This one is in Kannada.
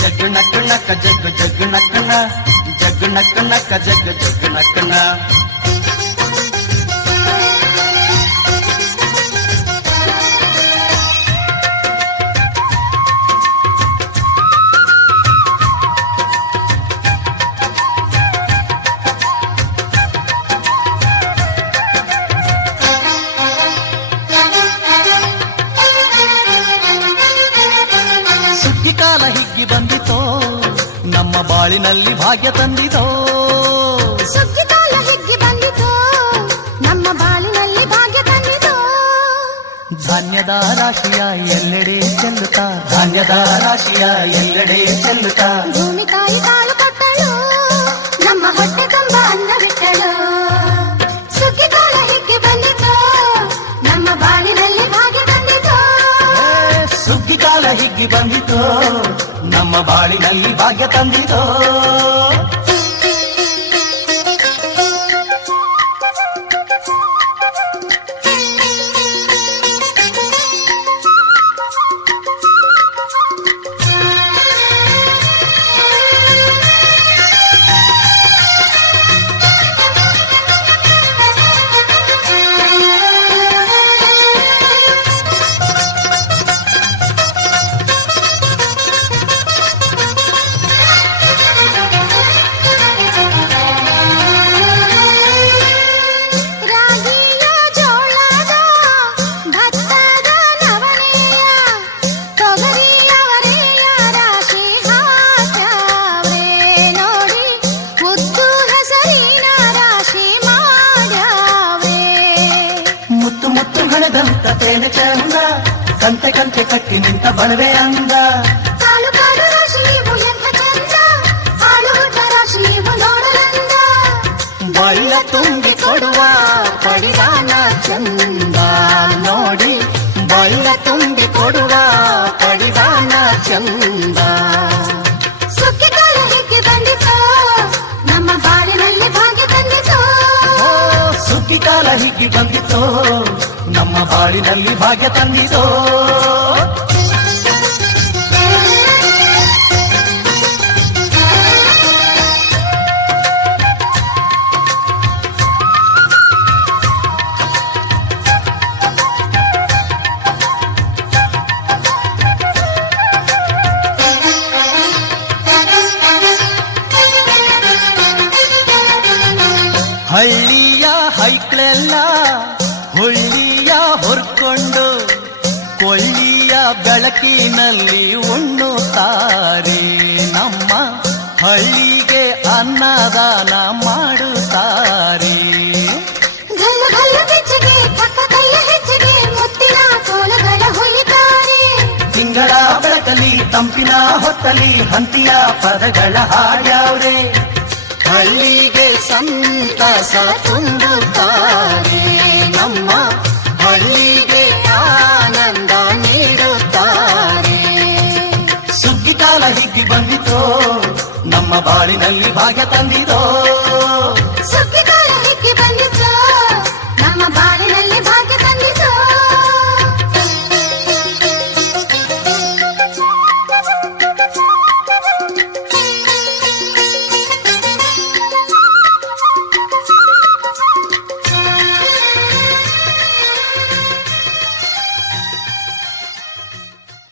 ಜಗ್ ನಕ್ ನಕ ಜಗ್ ಜಗ್ ನಕ್ಕನ ಜಗ್ ನಕ್ ನಕ ಜಗ್ ಜಗ್ ನಕ್ಕನ. ಕಾಲ ಹಿಗ್ಗಿ ಬಂದಿತೋ ನಮ್ಮ ಬಾಳಿನಲ್ಲಿ ಭಾಗ್ಯ ತಂದಿತೋ. ಸುಗ್ಗಿ ಕಾಲ ಹಿಗ್ಗಿ ಬಂದಿತೋ ನಮ್ಮ ಬಾಳಿನಲ್ಲಿ ಭಾಗ್ಯ ತಂದಿತೋ. ಧಾನ್ಯದ ರಾಶಿಯ ಎಲ್ಲೆಡೆ ಚೆಲ್ಲುತ್ತಾ ಧಾನ್ಯದ ರಾಶಿಯ ಎಲ್ಲೆಡೆ ಚೆಲ್ಲುತ್ತಾ ಭೂಮಿ ತಾಯಿ ಕಾಳು ಕೊಟ್ಟಳು ನಮ್ಮ ಹೊಟ್ಟೆ ತುಂಬ ಅನ್ನ ಬಿಟ್ಟಳು. ಸುಗ್ಗಿ ಕಾಲ ಹಿಗ್ಗಿ ಬಂದಿತೋ ನಮ್ಮ ಬಾಳಿನಲ್ಲಿ ಭಾಗ್ಯ ತಂದಿತೋ. ಸುಗ್ಗಿ ಕಾಲ ಹಿಗ್ಗಿ ಬಂದಿತೋ ನಮ್ಮ ಬಾಳಿನಲ್ಲಿ ಭಾಗ್ಯ ತಂದಿತೋ. ತೇನೆ ಚಂದ ಕಂತೆ ಕಂತೆ ಕಟ್ಟಿ ನಿಂತ ಬಣವೆ ಅಂದ. ಕಾಳು ಕಾಳು ರಾಶಿ ನೀವು ಎಂತ ಚಂದ ಹಾಳು ಹುಟ್ಟ ರಾಶಿ ನೀವು ನೋಡಲಂದ. ಬಳ್ಳ ತುಂಬಿ ಕೊಡುವ ಪಡಿದಾನ ಚಂದ ನೋಡಿ ಬಳ್ಳ ತುಂಬಿ ಕೊಡುವ ಪಡಿದಾನ ಚಂದ. ಸುಗ್ಗಿ ಕಾಲ ಹಿಗ್ಗಿ ಬಂದಿತೋ ನಮ್ಮ ಬಾಳಿನಲ್ಲಿ ಭಾಗ್ಯ ತಂದಿತೋ. ಸುಗ್ಗಿ ಕಾಲ ಹಿಗ್ಗಿ ಬಂದಿತೋ ನಮ್ಮ ಬಾಳಿನಲ್ಲಿ ಭಾಗ್ಯ ತಂದಿತೋ. ಹಳ್ಳಿಯ ಹೈಕ್ಳೆಲ್ಲ ಹುಳ್ಳಿಯ ಹೊರ್ಕೊಂಡು ಕೊಳ್ಳಿಯ ಬೆಳಕಿನಲ್ಲಿ ಉಣ್ಣುತ್ತಾರೆ. ನಮ್ಮ ಹಳ್ಳಿಗೆ ಅನ್ನದಾನ ಮಾಡುತ್ತಾರೆ. ಗಲ್ಲು ಗಲ್ಲು ಬೆಚ್ಚಗೆ ಪಕ್ಕ ಕೈಯ ಹೆಚ್ಚಿಗೆ ಮುತ್ತಿನ ಕೋಲಗಳ ಹೊಲಿತಾರೆ. ತಿಂಗಳ ಬೆಳಕಲಿ ತಂಪಿನ ಹೊತ್ತಲಿ ಹಂತಿಯ ಪದಗಳ ಹಾಡ್ಯಾವ್ರೆ. ಹಳ್ಳಿಗೆ ಸಂತಸ ತುಂಬುತ್ತಾರೆ ನಮ್ಮ ಹಳ್ಳಿಗೆ ಆನಂದ ನೀಡುತ್ತಾರೆ. ಸುಗ್ಗಿ ಕಾಲ ಹಿಗ್ಗಿ ಬಂದಿತೋ ನಮ್ಮ ಬಾಳಿನಲ್ಲಿ ಭಾಗ್ಯ